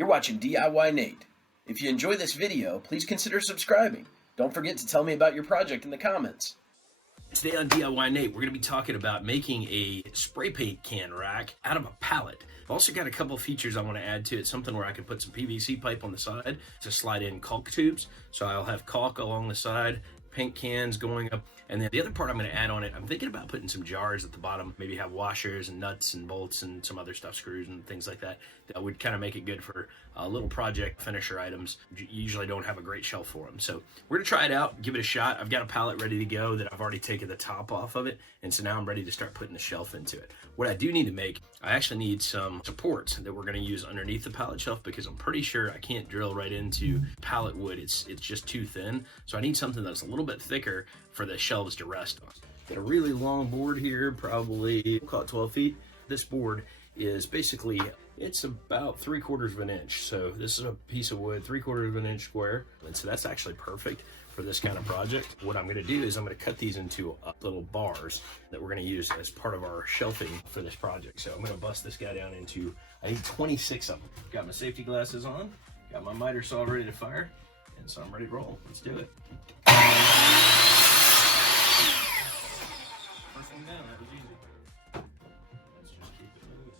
You're watching DIYNate. If you enjoy this video, please consider subscribing. Don't forget to tell me about your project in the comments. Today on DIYNate, we're going to be talking about making a spray paint can rack out of a pallet. I've also got a couple features I want to add to it, something where I can put some PVC pipe on the side to slide in caulk tubes. So I'll have caulk along the side, paint cans going up, and then the other part I'm going to add on it, I'm thinking about putting some jars at the bottom, maybe have washers and nuts and bolts and some other stuff, screws and things like that. That would kind of make it good for little project finisher items. You usually don't have a great shelf for them. So we're going to try it out, give it a shot. I've got a pallet ready to go that I've already taken the top off of it, and so now I'm ready to start putting the shelf into it. What I do need to make, I actually need some supports that we're going to use underneath the pallet shelf, because I'm pretty sure I can't drill right into pallet wood. It's just too thin. So I need something that's a little bit thicker for the shelves to rest on. Got a really long board here, probably, we'll call it 12 feet. This board is basically, it's about 3/4 of an inch. So this is a piece of wood, 3/4 of an inch square. And so that's actually perfect for this kind of project. What I'm gonna do is I'm gonna cut these into little bars that we're gonna use as part of our shelving for this project. So I'm gonna bust this guy down into, I need 26 of them. Got my safety glasses on, got my miter saw ready to fire, and so I'm ready to roll. Let's do it. First one down, that was easy. Let's just keep it moving.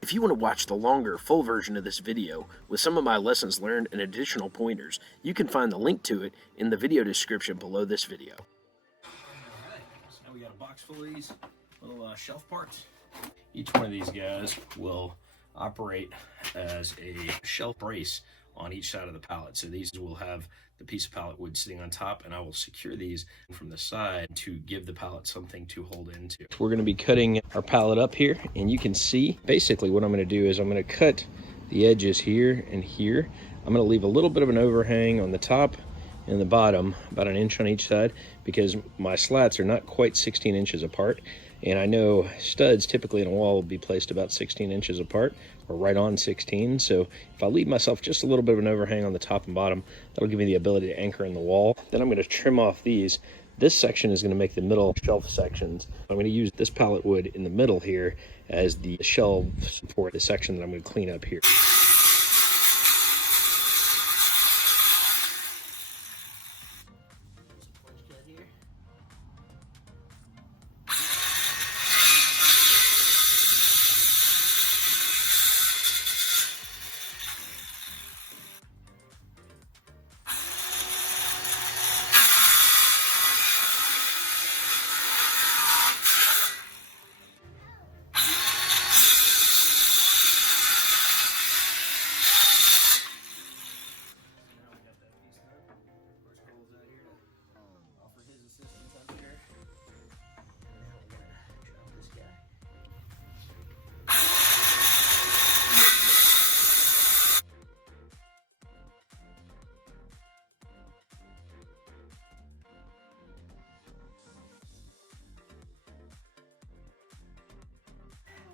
If you want to watch the longer, full version of this video with some of my lessons learned and additional pointers, you can find the link to it in the video description below this video. Alright, so now we got a box full of these little shelf parts. Each one of these guys will operate as a shelf brace on each side of the pallet. So these will have the piece of pallet wood sitting on top, and I will secure these from the side to give the pallet something to hold into. We're going to be cutting our pallet up here, and you can see basically what I'm going to do is I'm going to cut the edges here and here. I'm going to leave a little bit of an overhang on the top and the bottom, about 1 inch on each side, because my slats are not quite 16 inches apart. And I know studs typically in a wall will be placed about 16 inches apart, or right on 16. So if I leave myself just a little bit of an overhang on the top and bottom, that'll give me the ability to anchor in the wall. Then I'm going to trim off these. This section is going to make the middle shelf sections. I'm going to use this pallet wood in the middle here as the shelves for the section that I'm going to clean up here.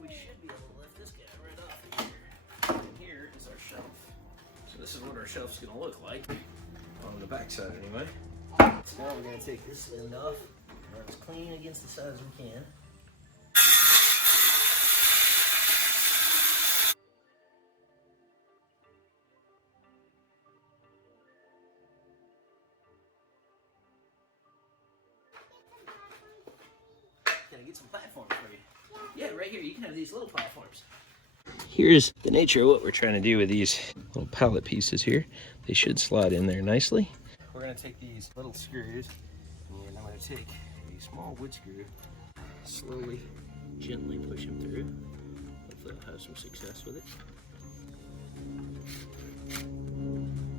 We should be able to lift this guy right off here. And here is our shelf. So this is what our shelf's going to look like on the back side anyway. So now we're going to take this end off, run as clean against the side as we can. Can I get some platforms for you? Yeah, right here. You can have these little platforms. Here's the nature of what we're trying to do with these little pallet pieces here. They should slide in there nicely. We're going to take these little screws, and I'm going to take a small wood screw, slowly, gently push them through. Hopefully I'll have some success with it.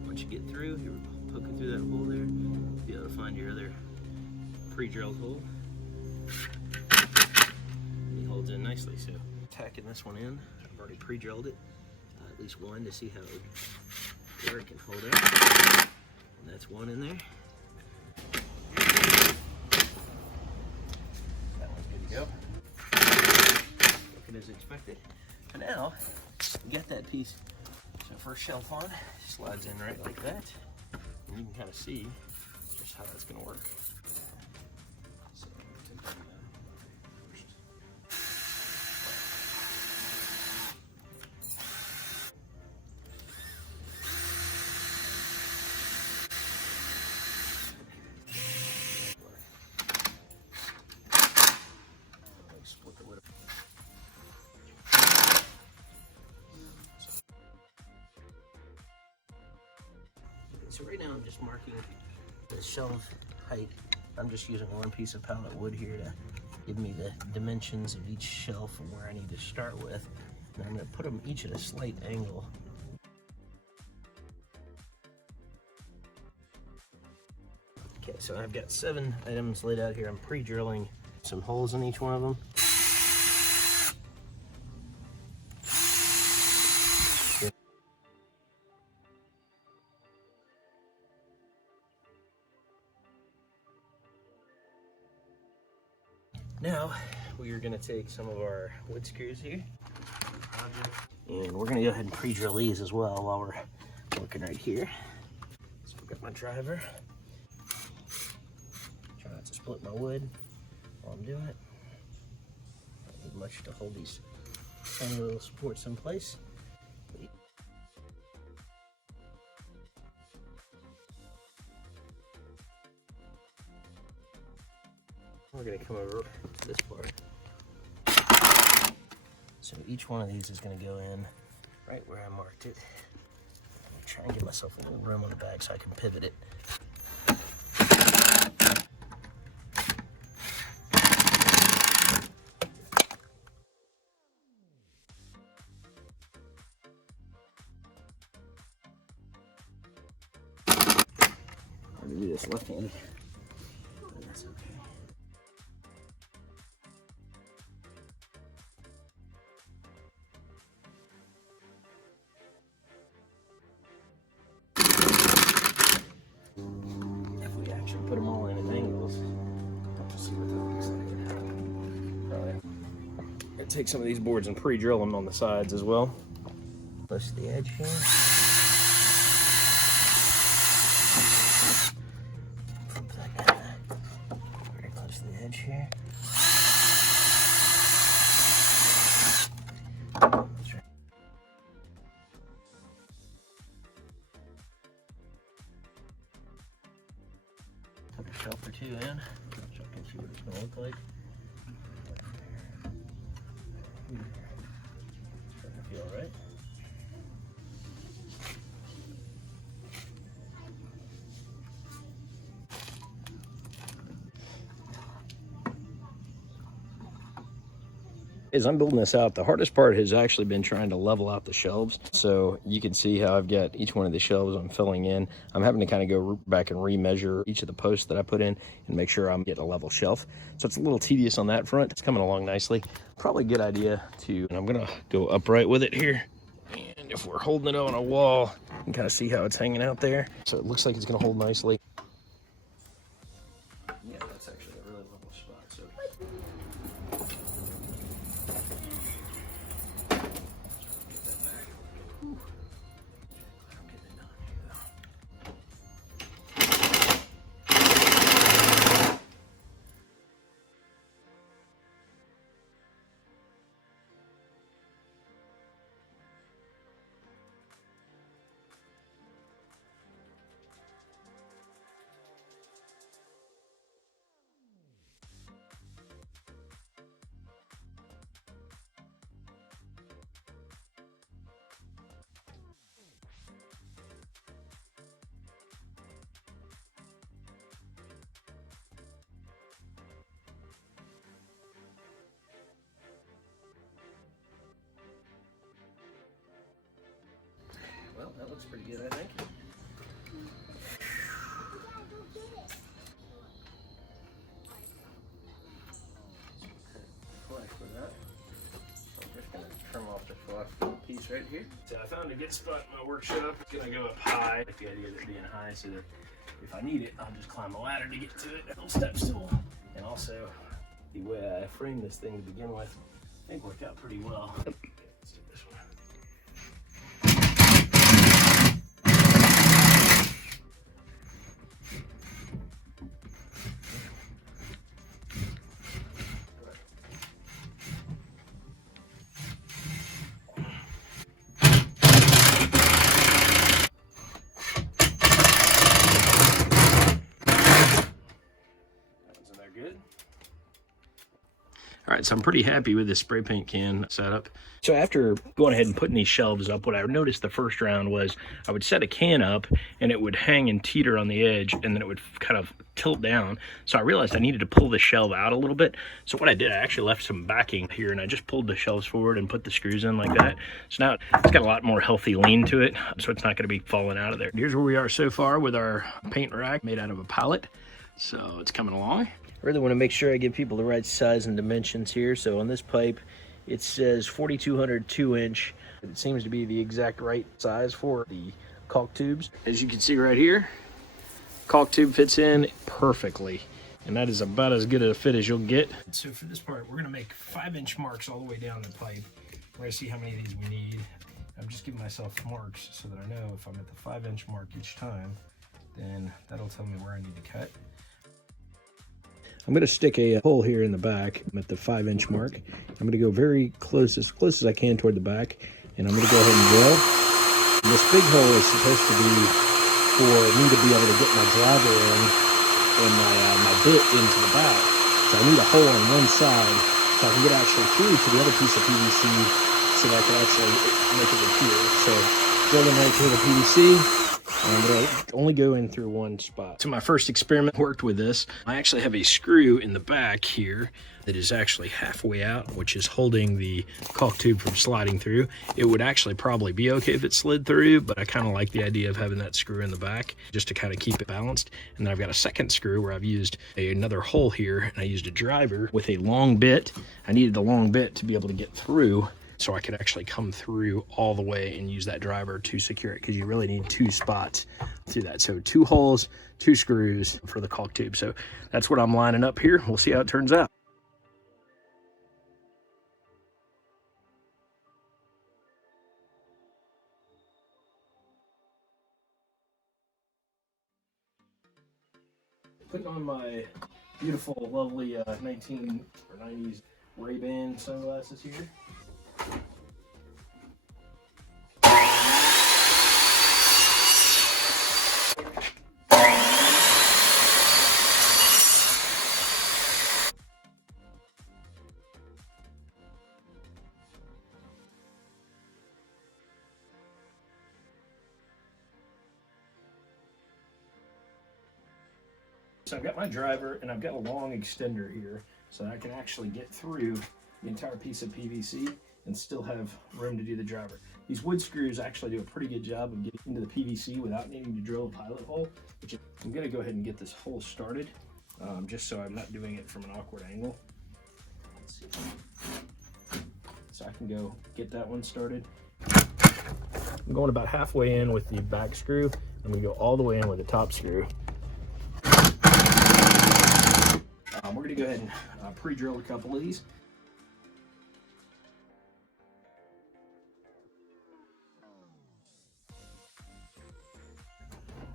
Once you get through, you're poking through that hole there, you'll be able to find your other pre-drilled hole. It holds in nicely, so tacking this one in. I've already pre-drilled it, at least one, to see how it would work and hold up. And that's one in there. That one's good to go. Working as expected. And now, we got that piece. So first shelf on, slides in right like that. and you can kind of see just how that's going to work. So take the first. Split the wood. So right now I'm just marking the shelf height. I'm just using one piece of pallet wood here to give me the dimensions of each shelf and where I need to start with. And I'm going to put them each at a slight angle. Okay, so I've got 7 items laid out here. I'm pre-drilling some holes in each one of them. Now, we are going to take some of our wood screws here, and we're going to go ahead and pre-drill these as well while we're working right here. So I've got my driver. Try not to split my wood while I'm doing it. Don't need much to hold these tiny little supports in place. We're going to come over to this part. So each one of these is going to go in right where I marked it. I'm going to try and give myself a little room on the back so I can pivot it. I'm going to do this left-handed. That's okay. If we actually put them all in at angles, we'll see what that looks like. I'm going to take some of these boards and pre-drill them on the sides as well. Push the edge here. Flip that down. Very close to the edge here. Put a shelf or two in, so I can see what it's going to look like. Starting to feel all right. As I'm building this out, the hardest part has actually been trying to level out the shelves. So you can see how I've got each one of the shelves I'm filling in. I'm having to kind of go back and remeasure each of the posts that I put in and make sure I'm getting a level shelf. So it's a little tedious on that front. It's coming along nicely. Probably a good idea to, and I'm gonna go upright with it here. And if we're holding it on a wall, you can kind of see how it's hanging out there. So it looks like it's gonna hold nicely. Yeah, that's actually a really level spot. So well, that looks pretty good, I think. Flush for that. So I'm just going to trim off the flush piece right here. So I found a good spot in my workshop. It's going to go up high, with the idea of it being high so that if I need it, I'll just climb a ladder to get to it. A little step stool. And also, the way I framed this thing to begin with, I think worked out pretty well. Let's do this one. All right, so I'm pretty happy with this spray paint can setup. So after going ahead and putting these shelves up, what I noticed the first round was I would set a can up and it would hang and teeter on the edge, and then it would kind of tilt down. So I realized I needed to pull the shelf out a little bit. So what I did, I actually left some backing here and I just pulled the shelves forward and put the screws in like that. So now it's got a lot more healthy lean to it, so it's not going to be falling out of there. Here's where we are so far with our paint rack made out of a pallet. So it's coming along. I really want to make sure I give people the right size and dimensions here. So on this pipe, it says 4200 2-inch. It seems to be the exact right size for the caulk tubes. As you can see right here, caulk tube fits in perfectly. And that is about as good a fit as you'll get. So for this part, we're going to make 5-inch marks all the way down the pipe. We're going to see how many of these we need. I'm just giving myself marks so that I know if I'm at the 5-inch mark each time, then that'll tell me where I need to cut. I'm going to stick a hole here in the back. I'm at the 5-inch mark. I'm going to go very close as I can toward the back, and I'm going to go ahead and drill. And this big hole is supposed to be for me to be able to get my driver in and my bit into the back. So I need a hole on one side so I can get actually through to the other piece of PVC so that I can actually make it appear. So drilling right through the PVC. And it'll only go in through one spot. So my first experiment worked with this. I actually have a screw in the back here that is actually halfway out, which is holding the caulk tube from sliding through. It would actually probably be okay if it slid through, but I kind of like the idea of having that screw in the back just to kind of keep it balanced. And then I've got a second screw where I've used another hole here, and I used a driver with a long bit. I needed the long bit to be able to get through, so I could actually come through all the way and use that driver to secure it, because you really need 2 spots through that. So 2 holes, 2 screws for the caulk tube. So that's what I'm lining up here. We'll see how it turns out. Putting on my beautiful, lovely 19 or 90s Ray-Ban sunglasses here. So I've got my driver and I've got a long extender here, so I can actually get through the entire piece of PVC and still have room to do the driver. These wood screws actually do a pretty good job of getting into the PVC without needing to drill a pilot hole. Which I'm going to go ahead and get this hole started, just so I'm not doing it from an awkward angle. Let's see. So I can go get that one started. I'm going about halfway in with the back screw. I'm going to go all the way in with the top screw. We're going to go ahead and pre-drill a couple of these.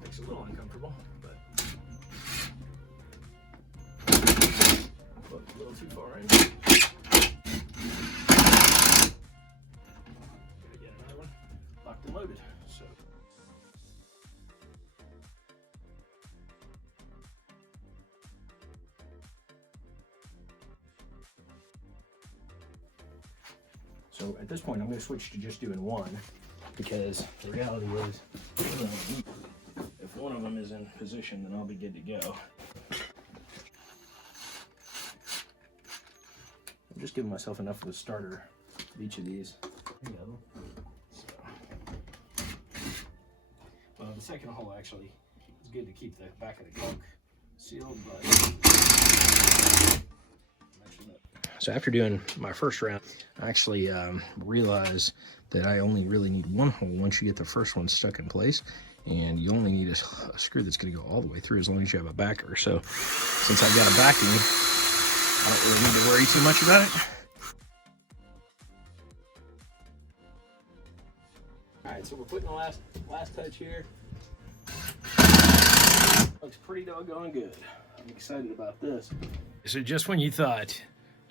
Makes it a little uncomfortable, but a little too far in. Gotta get another one locked and loaded. So. So at this point, I'm going to switch to just doing one, because the reality is, if one of them is in position, then I'll be good to go. I'm just giving myself enough of a starter of each of these. Well, the second hole actually is good to keep the back of the caulk sealed, but so after doing my first round, I actually realized that I only really need one hole once you get the first one stuck in place, and you only need a screw that's going to go all the way through as long as you have a backer. So since I've got a backing, I don't really need to worry too much about it. All right, so we're putting the last touch here. Looks pretty doggone good. I'm excited about this. So just when you thought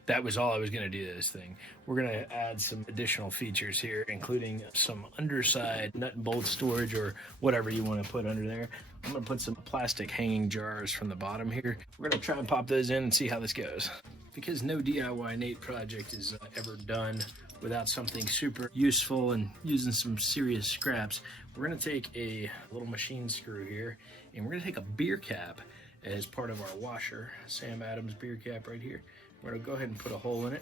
that was all I was going to do to this thing. We're going to add some additional features here, including some underside nut and bolt storage or whatever you want to put under there. I'm going to put some plastic hanging jars from the bottom here. We're going to try and pop those in and see how this goes. Because no DIYNate project is ever done without something super useful and using some serious scraps, we're going to take a little machine screw here, and we're going to take a beer cap as part of our washer. Sam Adams beer cap right here. We're going to go ahead and put a hole in it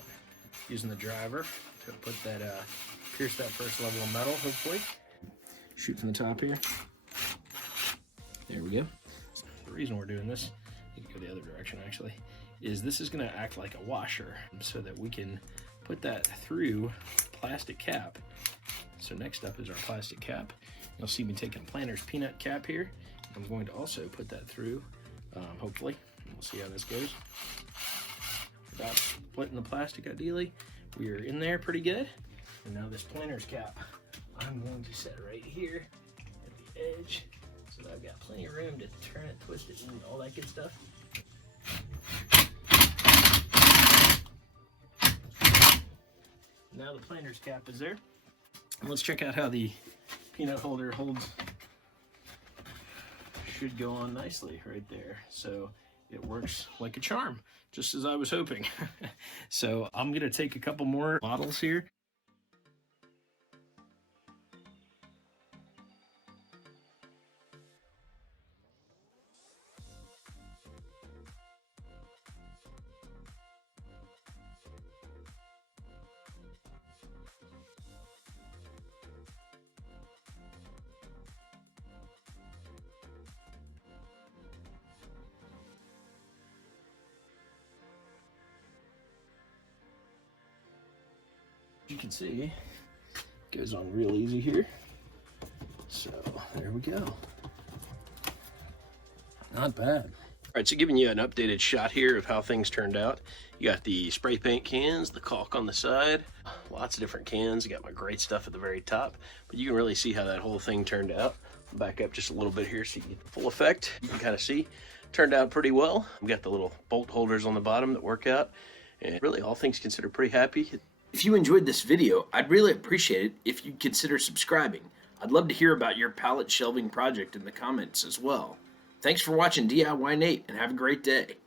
using the driver to put that, pierce that first level of metal, hopefully. Shoot from the top here. There we go. The reason we're doing this, you can go the other direction actually, is this is going to act like a washer so that we can put that through plastic cap. So next up is our plastic cap. You'll see me taking a Planter's peanut cap here. I'm going to also put that through, hopefully. We'll see how this goes. Without splitting the plastic ideally. We are in there pretty good. And now this Planter's cap, I'm going to set right here at the edge so that I've got plenty of room to turn it, twist it, and all that good stuff. Now the Planter's cap is there. Let's check out how the peanut holder holds. Should go on nicely right there. So it works like a charm, just as I was hoping. So I'm gonna take a couple more bottles here. You can see it goes on real easy here. So there we go. Not bad. All right, so giving you an updated shot here of how things turned out. You got the spray paint cans, the caulk on the side, lots of different cans. You got my great stuff at the very top, but you can really see how that whole thing turned out. I'll back up just a little bit here so you get the full effect. You can kind of see, turned out pretty well. We got the little bolt holders on the bottom that work out, and really all things considered pretty happy. If you enjoyed this video, I'd really appreciate it if you'd consider subscribing. I'd love to hear about your pallet shelving project in the comments as well. Thanks for watching DIYNate and have a great day.